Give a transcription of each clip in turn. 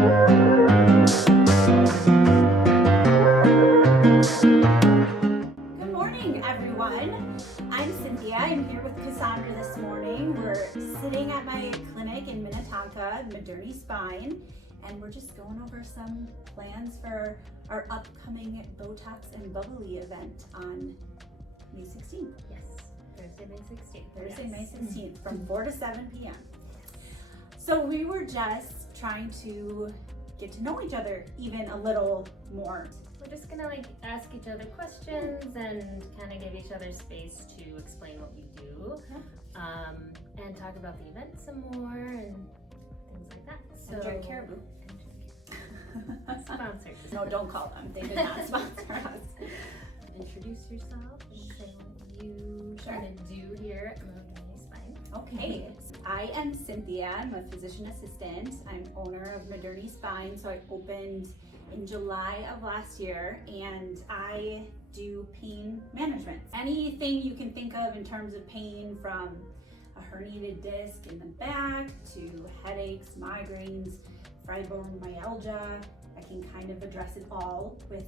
Good morning, everyone. I'm Cynthia. I'm here with Cassandra this morning. We're sitting at my clinic in Minnetonka, Moderni Spine, and we're just going over some plans for our upcoming Botox and Bubbly event on May 16th. Yes, Thursday, May 16th. Thursday, Yes. May 16th from 4 to 7 p.m. So we were just trying to get to know each other even a little more. We're just gonna ask each other questions and kind of give each other space to explain what we do, and talk about the event some more and things like that. So Enjoy Caribou. Sponsors. No, don't call them. They did not sponsor us. Introduce yourself and say what you try to do here at Moderni Spine. Okay, I am Cynthia. I'm a physician assistant. I'm owner of Moderni Spine. So I opened in July of last year, and I do pain management. Anything you can think of in terms of pain, from a herniated disc in the back to headaches, migraines, fibromyalgia. I can kind of address it all with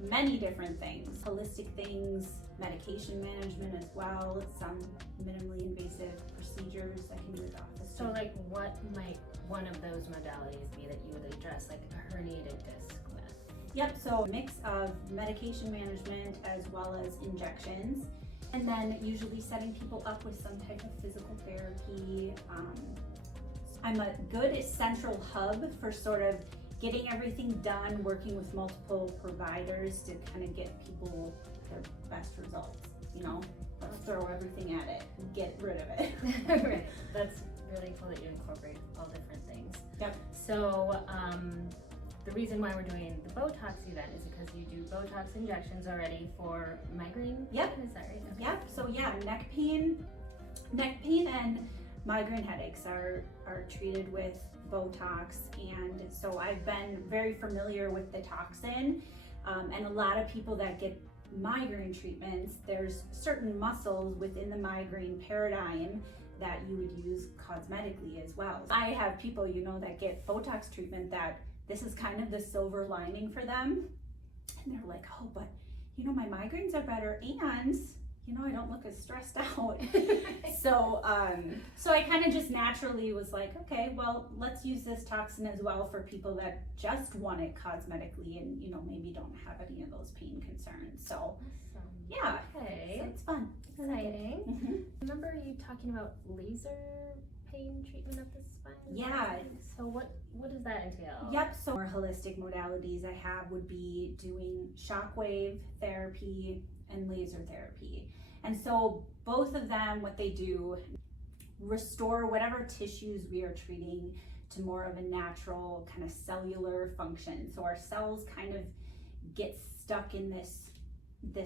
many different things. Holistic things, medication management as well, some minimally invasive procedures I can do at the office. So what might one of those modalities be that you would address, like a herniated disc with? Yep, so a mix of medication management as well as injections, and then usually setting people up with some type of physical therapy. I'm a good central hub for sort of getting everything done, working with multiple providers to kind of get people their best results. Let's throw everything at it and get rid of it. Right. That's really cool that you incorporate all different things. Yep. So the reason why we're doing the Botox event is because you do Botox injections already for migraine. Yep. Is that right? Okay. Yep. So yeah, neck pain and migraine headaches are treated with Botox, and so I've been very familiar with the toxin, and a lot of people that get migraine treatments, there's certain muscles within the migraine paradigm that you would use cosmetically as well. I have people, that get Botox treatment that this is kind of the silver lining for them, and they're like, oh, but my migraines are better, and I don't look as stressed out. So I kind of just naturally was like, okay, well, let's use this toxin as well for people that just want it cosmetically and, maybe don't have any of those pain concerns. So, Awesome. yeah. Okay. So it's fun. Exciting. Mm-hmm. Remember you talking about laser pain treatment of the spine? Yeah. So what does that entail? Yep. So more holistic modalities I have would be doing shockwave therapy and laser therapy. And so both of them, what they do, restore whatever tissues we are treating to more of a natural kind of cellular function. So our cells kind of get stuck in this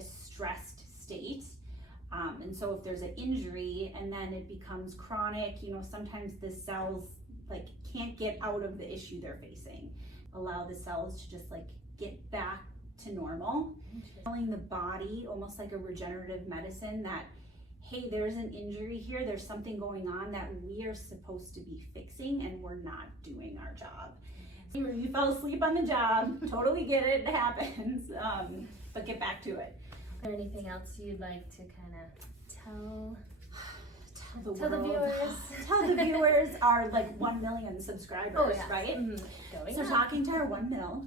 stressed state. And so if there's an injury and then it becomes chronic, sometimes the cells can't get out of the issue they're facing. Allow the cells to just get back to normal. Telling the body, almost like a regenerative medicine, that hey, there's an injury here, there's something going on that we are supposed to be fixing and we're not doing our job. You fell asleep on the job, totally get it, it happens, but get back to it. Is there anything else you'd like to kind of tell the viewers? Tell the viewers our 1 million subscribers, yes. right? Mm-hmm. So talking to our 1 mil,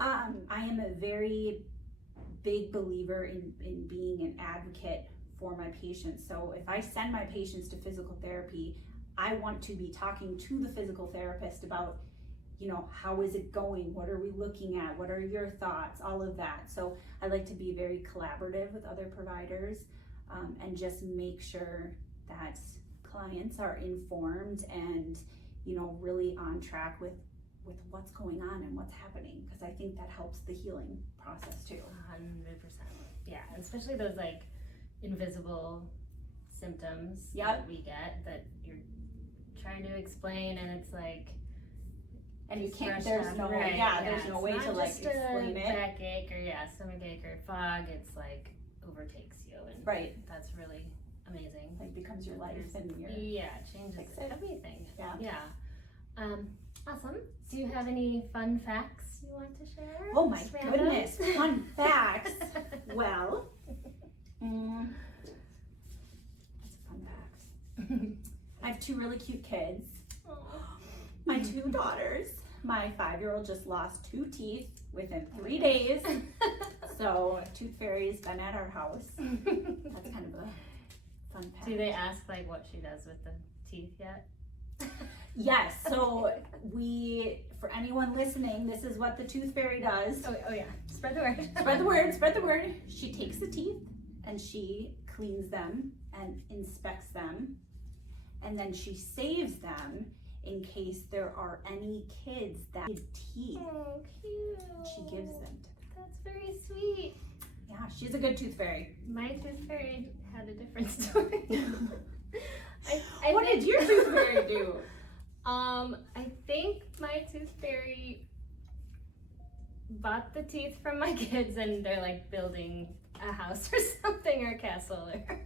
I am a very big believer in being an advocate for my patients. So if I send my patients to physical therapy, I want to be talking to the physical therapist about, how is it going? What are we looking at? What are your thoughts? All of that. So I like to be very collaborative with other providers, and just make sure that clients are informed and, really on track with what's going on and what's happening, because I think that helps the healing process too. 100%. Yeah, especially those invisible symptoms that we get that you're trying to explain, and it's and you can't. There's no way. Yeah, there's no way to explain it. Backache or stomach ache or fog. It's overtakes you, and that's really amazing. Becomes your life and your it changes everything. Yeah. Yeah. Awesome. Do you have any fun facts you want to share? Oh my Just random? goodness, fun facts. Well, what's a fun fact? I have 2 really cute kids. Aw. My 2 daughters. My 5-year-old just lost 2 teeth within 3 days. So Tooth Fairy's been at our house. That's kind of a fun fact. Do they ask like what she does with the teeth yet? Yes, so for anyone listening, this is what the Tooth Fairy does. Oh yeah, spread the word. Spread the word, spread the word. She takes the teeth and she cleans them and inspects them. And then she saves them in case there are any kids that need teeth. Oh, cute. She gives them to them. That's very sweet. Yeah, she's a good Tooth Fairy. My tooth fairy had a different story. What did your Tooth Fairy do? I think my tooth fairy bought the teeth from my kids and they're like building a house or something, or a castle, or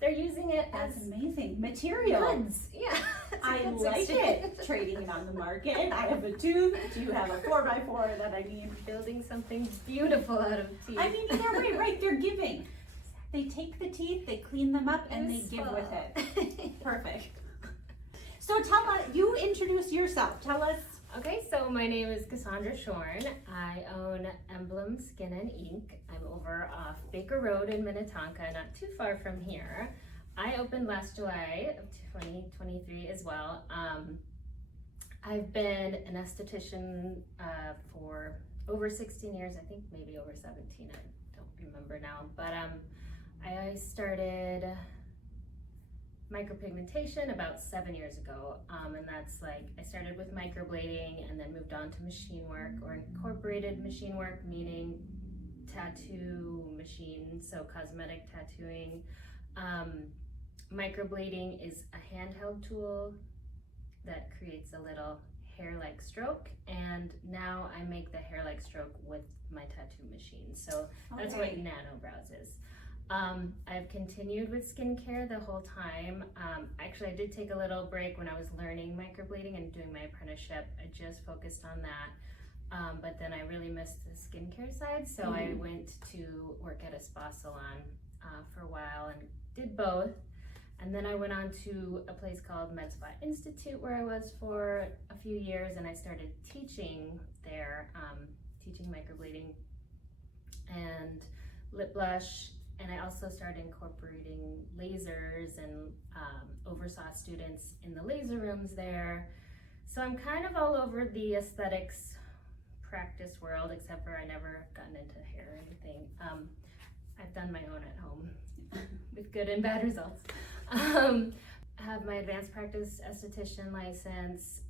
they're using it That's as amazing. Material. goods. Yeah. I like it. Trading it on the market. I have a tooth. Do you have a 4x4 that I need? Building something beautiful out of teeth. I mean, either way, right? They're giving. They take the teeth, they clean them up, and they give with it. Perfect. So tell us, you introduce yourself. Tell us. Okay, so my name is Cassandra Shorn. I own Emblem Skin and Ink. I'm over off Baker Road in Minnetonka, not too far from here. I opened last July of 2023 as well. I've been an esthetician for over 16 years, I think maybe over 17, I don't remember now. But I started micropigmentation about 7 years ago, and that's like I started with microblading and then moved on to machine work, or incorporated machine work, meaning tattoo machine, so cosmetic tattooing. Microblading is a handheld tool that creates a little hair-like stroke, and now I make the hair-like stroke with my tattoo machine. So that's what nanobrows is. I've continued with skincare the whole time. Actually, I did take a little break when I was learning microblading and doing my apprenticeship. I just focused on that, but then I really missed the skincare side, so I went to work at a spa salon for a while and did both. And then I went on to a place called Med Spa Institute, where I was for a few years, and I started teaching there, teaching microblading and lip blush. And I also started incorporating lasers and oversaw students in the laser rooms there. So I'm kind of all over the aesthetics practice world, except for I never gotten into hair or anything. I've done my own at home with good and bad results. I have my advanced practice esthetician license,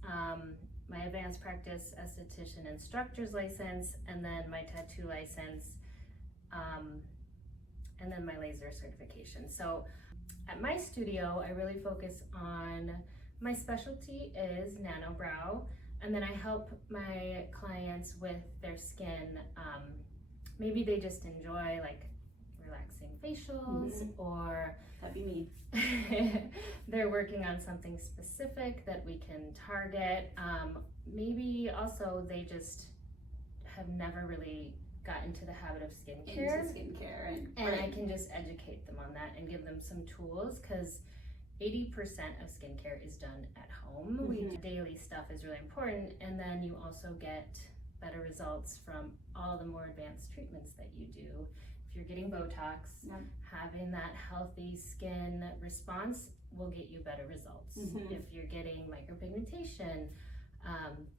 my advanced practice esthetician instructor's license, and then my tattoo license, and then my laser certification. So at my studio, I really focus on, my specialty is nanobrow, and then I help my clients with their skin. Maybe they just enjoy like relaxing facials, or That'd be me. they're working on something specific that we can target. Maybe also they just have never really got into the habit of skincare. And I can just educate them on that and give them some tools, because 80% of skincare is done at home. We do daily stuff is really important, and then you also get better results from all the more advanced treatments that you do. If you're getting Botox, having that healthy skin response will get you better results. If you're getting micropigmentation,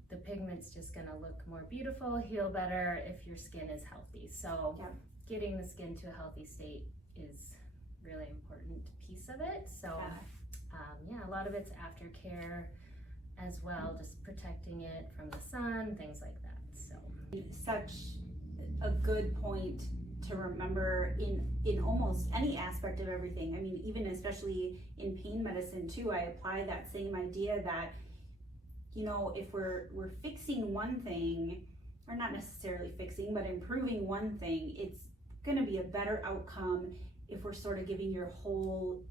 the pigment's just gonna look more beautiful, heal better if your skin is healthy. So getting the skin to a healthy state is really important piece of it. So a lot of it's aftercare as well, just protecting it from the sun, things like that. So such a good point to remember in almost any aspect of everything. I mean, even especially in pain medicine too, I apply that same idea that, you know, if we're fixing one thing, or not necessarily fixing, but improving one thing, it's gonna be a better outcome if we're sort of giving your whole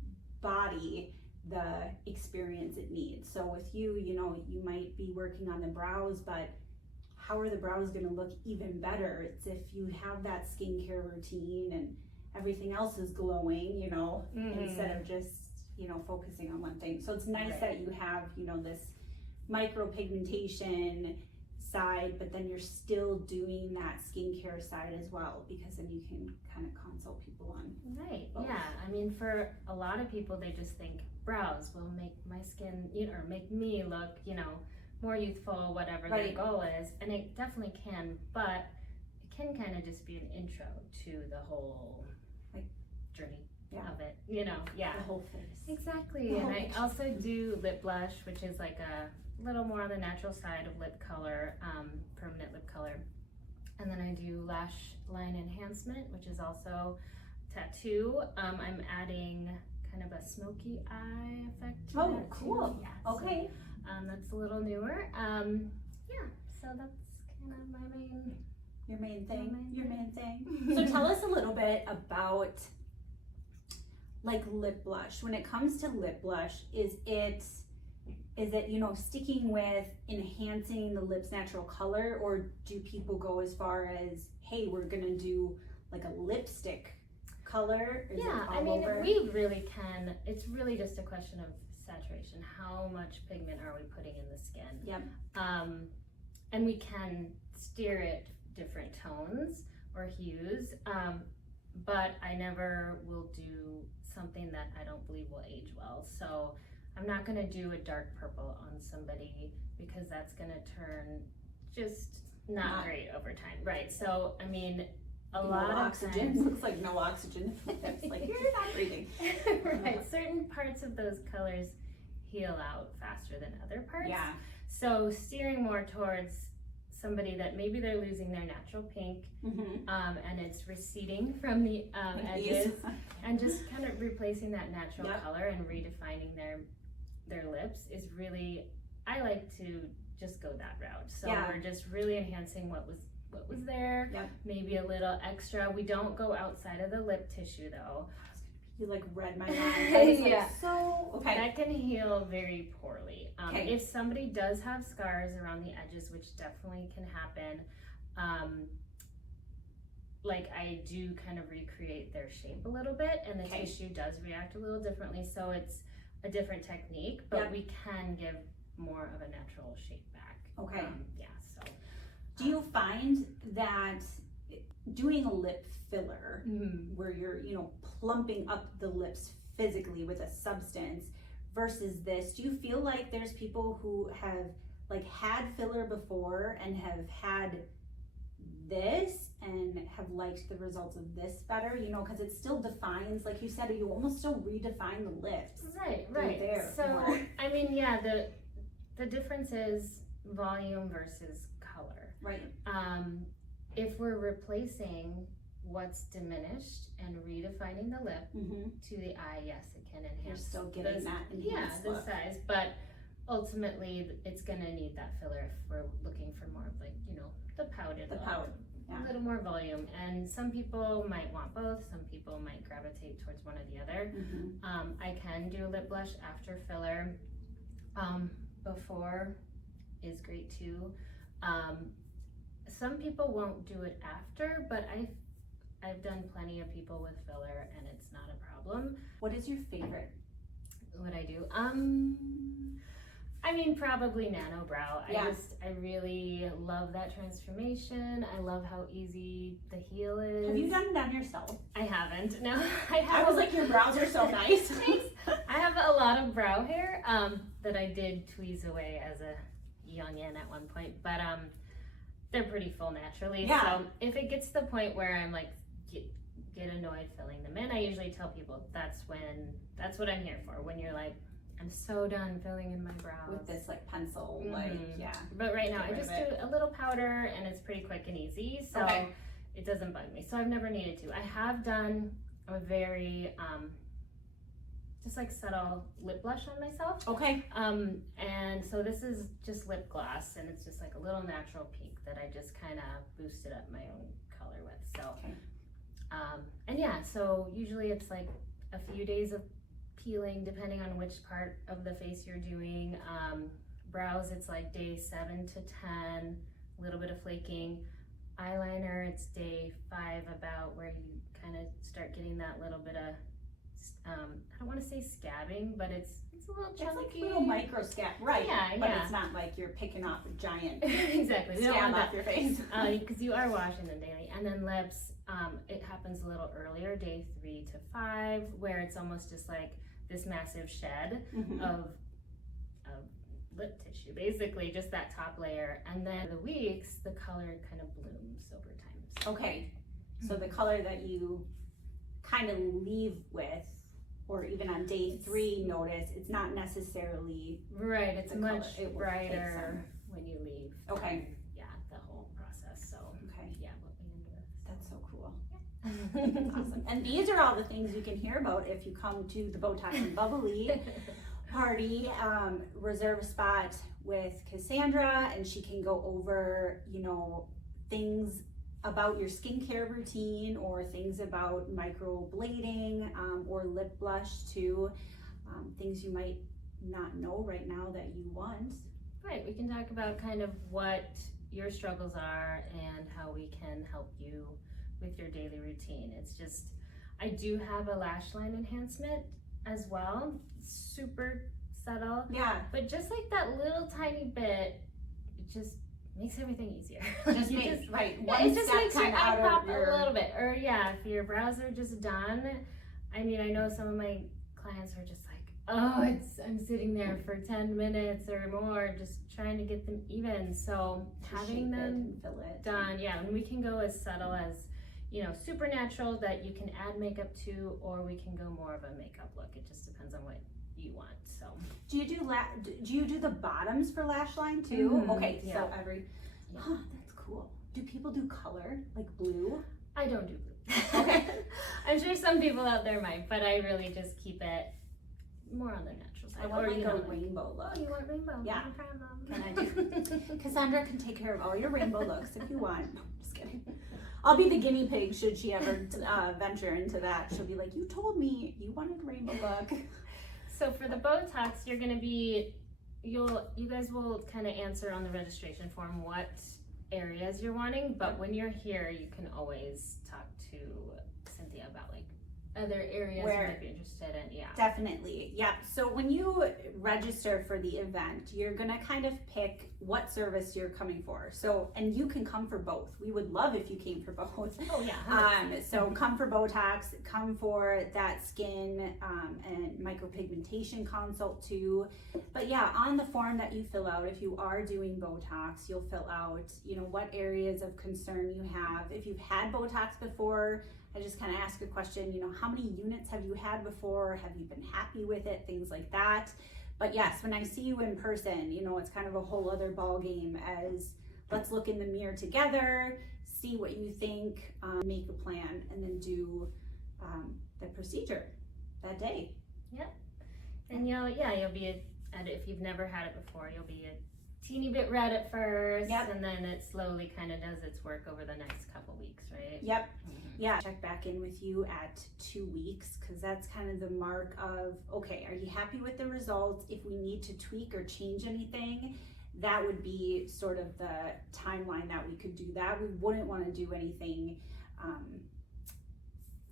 body the experience it needs. So with you, you know, you might be working on the brows, but how are the brows going to look even better? It's if you have that skincare routine and everything else is glowing, you know, instead of just, you know, focusing on one thing. So it's nice that you have, you know, this micropigmentation side, but then you're still doing that skincare side as well, because then you can kind of consult people on both. Yeah, I mean, for a lot of people, they just think brows will make my skin, you know, or make me look, you know, more youthful, whatever their goal is, and it definitely can, but it can kind of just be an intro to the whole like journey of it, you know. The whole face. Exactly. And I also do lip blush, which is like a little more on the natural side of lip color, permanent lip color. And then I do lash line enhancement, which is also tattoo. I'm adding kind of a smoky eye effect to that cool. too. Yeah, Okay. So, that's a little newer. Yeah, so that's kind of my main... Your main thing. So tell us a little bit about like lip blush. When it comes to lip blush, is it, you know, sticking with enhancing the lip's natural color, or do people go as far as, hey, we're gonna do like a lipstick color? Is yeah, I mean, we really can. It's really just a question of saturation. How much pigment are we putting in the skin? Yep. And we can steer it different tones or hues, but I never will do something that I don't believe will age well. So I'm not gonna do a dark purple on somebody, because that's gonna turn just not great over time. Right, so I mean, a lot of oxygen times, looks like no oxygen. It's like you're not breathing. Right, certain parts of those colors heal out faster than other parts. Yeah. So steering more towards somebody that maybe they're losing their natural pink, and it's receding from the edges, and just kind of replacing that natural color and redefining their lips is really, I like to just go that route. So we're just really enhancing what was there, maybe a little extra. We don't go outside of the lip tissue though. You like read my mind. Yeah. So okay. That can heal very poorly. If somebody does have scars around the edges, which definitely can happen, like I do kind of recreate their shape a little bit, and the tissue does react a little differently. So it's a different technique, but we can give more of a natural shape back. Okay. So. Do you find that doing a lip filler, where you're, you know, plumping up the lips physically with a substance, versus this, do you feel like there's people who have like had filler before and have had this and have liked the results of this better, you know, because it still defines, like you said, you almost still redefine the lips. Right. There so more. I mean, yeah, the difference is volume versus color. Right. If we're replacing what's diminished and redefining the lip to the eye, yes, it can enhance. You're still getting that enhanced the look. size, but ultimately it's gonna need that filler if we're looking for more of, like, you know, the pouted look. A little more volume, and some people might want both. Some people might gravitate towards one or the other. I can do a lip blush after filler. Before is great too. Some people won't do it after, but I've done plenty of people with filler, and it's not a problem. What is your favorite? What I do? I mean, probably nano brow. I really love that transformation. I love how easy the heel is. Have you done it on yourself? I haven't. No, I have. I was like, your brows are so nice. Thanks. I have a lot of brow hair that I did tweeze away as a youngin at one point, but they're pretty full naturally. So if it gets to the point where I'm like get annoyed filling them in, I usually tell people that's what I'm here for. When you're like, I'm so done filling in my brows with this like pencil, But right now I just do a little powder, and it's pretty quick and easy, so it doesn't bug me. So I've never needed to. I have done a very just like subtle lip blush on myself. And so this is just lip gloss, and it's just like a little natural pink that I just kind of boosted up my own color with. So and yeah, so usually it's like a few days of peeling depending on which part of the face you're doing. Brows, it's like day 7 to 10, a little bit of flaking. Eyeliner, it's day 5 about, where you kind of start getting that little bit of, I don't want to say scabbing, but it's a little chunky. It's like little micro scab, right? Yeah, but yeah. it's not like you're picking off a giant exactly. scab off your face. Because you are washing them daily. And then lips, it happens a little earlier, day 3 to 5, where it's almost just like this massive shed of lip tissue, basically just that top layer. And then the weeks, the color kind of blooms over time. So. Okay, so the color that you kind of leave with, or even on day 3 notice, it's not necessarily right. It's the much color. It will brighter when you leave. Okay. Yeah, the whole process. So okay, yeah, what we can do. That's so cool. Awesome. And these are all the things you can hear about if you come to the Botox and Bubbly party. Reserve a spot with Cassandra, and she can go over, you know, things about your skincare routine, or things about microblading, or lip blush too. Things you might not know right now that you want. Right, we can talk about kind of what your struggles are and how we can help you with your daily routine. It's just, I do have a lash line enhancement as well, super subtle. Yeah. But just like that little tiny bit, it just makes everything easier. Just makes, right, one it just step makes your kind of eye out pop of your... a little bit. Or yeah, if your brows are just done, I mean, I know some of my clients are just like, oh, I'm sitting there for 10 minutes or more just trying to get them even. So having them fill it. done, yeah, and we can go as subtle as, you know, super natural that you can add makeup to, or we can go more of a makeup look. It just depends on what you want. So do you do the bottoms for lash line too? Okay, yeah. so that's cool. Do people do color, like blue? I don't do blue. Okay. I'm sure some people out there might, but I really just keep it more on the natural side. I want like you know, a rainbow look. Oh, you want rainbow? Yeah. No problem. Can I do? Cassandra can take care of all your rainbow looks if you want. No, just kidding. I'll be the guinea pig should she ever venture into that. She'll be like, you told me you wanted a rainbow look. So for the Botox, you're gonna be, you guys will kind of answer on the registration form what areas you're wanting, but when you're here, you can always talk to Cynthia about like other areas you might be interested in. Yeah, definitely. Yeah. So when you register for the event, you're gonna kind of pick what service you're coming for. So, and you can come for both. We would love if you came for both. Oh yeah. So come for Botox, come for that skin and micropigmentation consult too. But yeah, on the form that you fill out, if you are doing Botox, you'll fill out, you know, what areas of concern you have. If you've had Botox before, I just kind of ask a question, you know, how many units have you had before? Have you been happy with it? Things like that. But yes, when I see you in person, you know, it's kind of a whole other ball game as let's look in the mirror together, see what you think, make a plan, and then do the procedure that day. Yep. And you'll be if you've never had it before, you'll be a teeny bit red at first, yep. And then it slowly kind of does its work over the next couple weeks, right? Yep. Yeah, check back in with you at 2 weeks, because that's kind of the mark of, okay, are you happy with the results? If we need to tweak or change anything, that would be sort of the timeline that we could do that. We wouldn't want to do anything,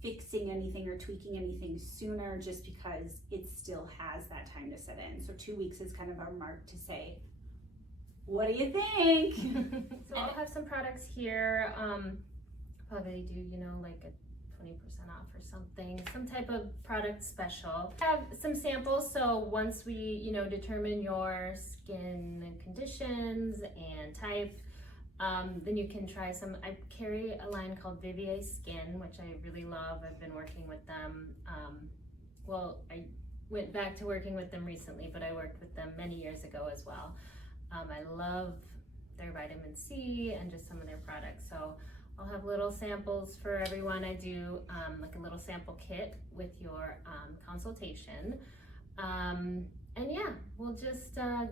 fixing anything or tweaking anything sooner, just because it still has that time to set in. So 2 weeks is kind of our mark to say, what do you think? So I'll have some products here. Probably do, you know, like a 20% off or something, some type of product special. I have some samples, so once we, you know, determine your skin conditions and type, then you can try some. I carry a line called Vivier Skin, which I really love. I've been working with them. Well, I went back to working with them recently, but I worked with them many years ago as well. I love their vitamin C and just some of their products. So I'll have little samples for everyone. I do like a little sample kit with your consultation. And yeah, we'll just kind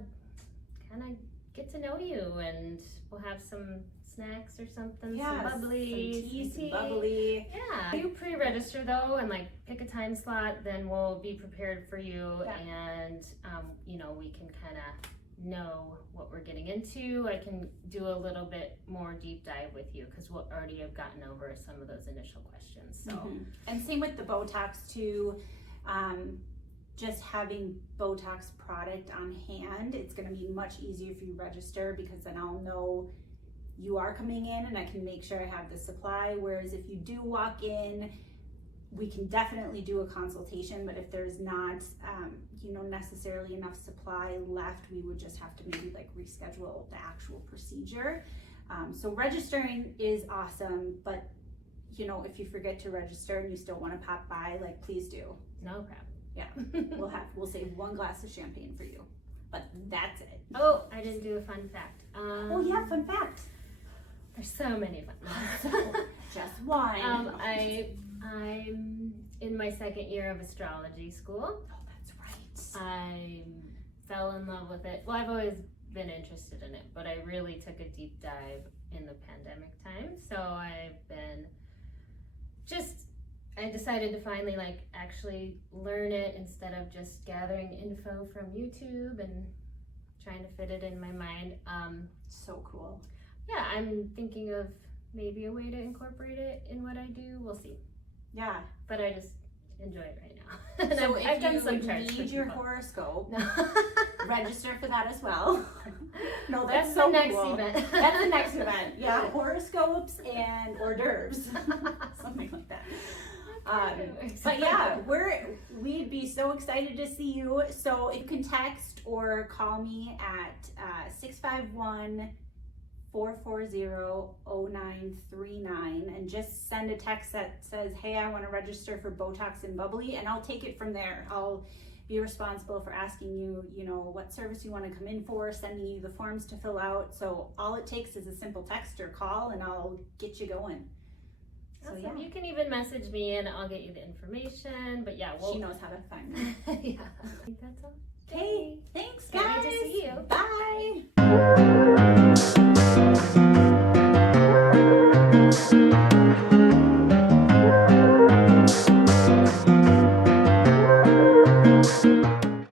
of get to know you, and we'll have some snacks or something, Yeah, some bubbly, some tea, some some bubbly. Yeah. You pre-register though, and like pick a time slot, then we'll be prepared for you, and you know, we can kind of know what we're getting into. I can do a little bit more deep dive with you because we'll already have gotten over some of those initial questions. So, and same with the Botox too. Just having Botox product on hand, it's going to be much easier if you register, because then I'll know you are coming in and I can make sure I have the supply. Whereas if you do walk in, we can definitely do a consultation, but if there's not, you know, necessarily enough supply left, we would just have to maybe like reschedule the actual procedure. So registering is awesome, but you know, if you forget to register and you still want to pop by, like, please do. no problem. Yeah, we'll save one glass of champagne for you, but that's it. Oh, I didn't do a fun fact. Oh yeah, fun fact. There's so many fun facts. Just one. I'm in my second year of astrology school. Oh, that's right. I fell in love with it. Well, I've always been interested in it, but I really took a deep dive in the pandemic time. So I decided to finally like actually learn it instead of just gathering info from YouTube and trying to fit it in my mind. So cool. Yeah, I'm thinking of maybe a way to incorporate it in what I do. We'll see. Yeah. But I just enjoy it right now. So I've done some if charts you for need your people. horoscope, No. register for that as well. No, That's so the next cool. event. That's the next event. Yeah, horoscopes and hors d'oeuvres, something like that. But yeah, we'd be so excited to see you. So you can text or call me at 651-440-0939 and just send a text that says, hey, I want to register for Botox and Bubbly, and I'll take it from there. I'll be responsible for asking you, you know, what service you want to come in for, sending you the forms to fill out. So all it takes is a simple text or call, and I'll get you going. Awesome. So yeah, You can even message me and I'll get you the information. But yeah, she knows how to find me. yeah. I think that's all. Okay, thanks Can't guys. wait to see you.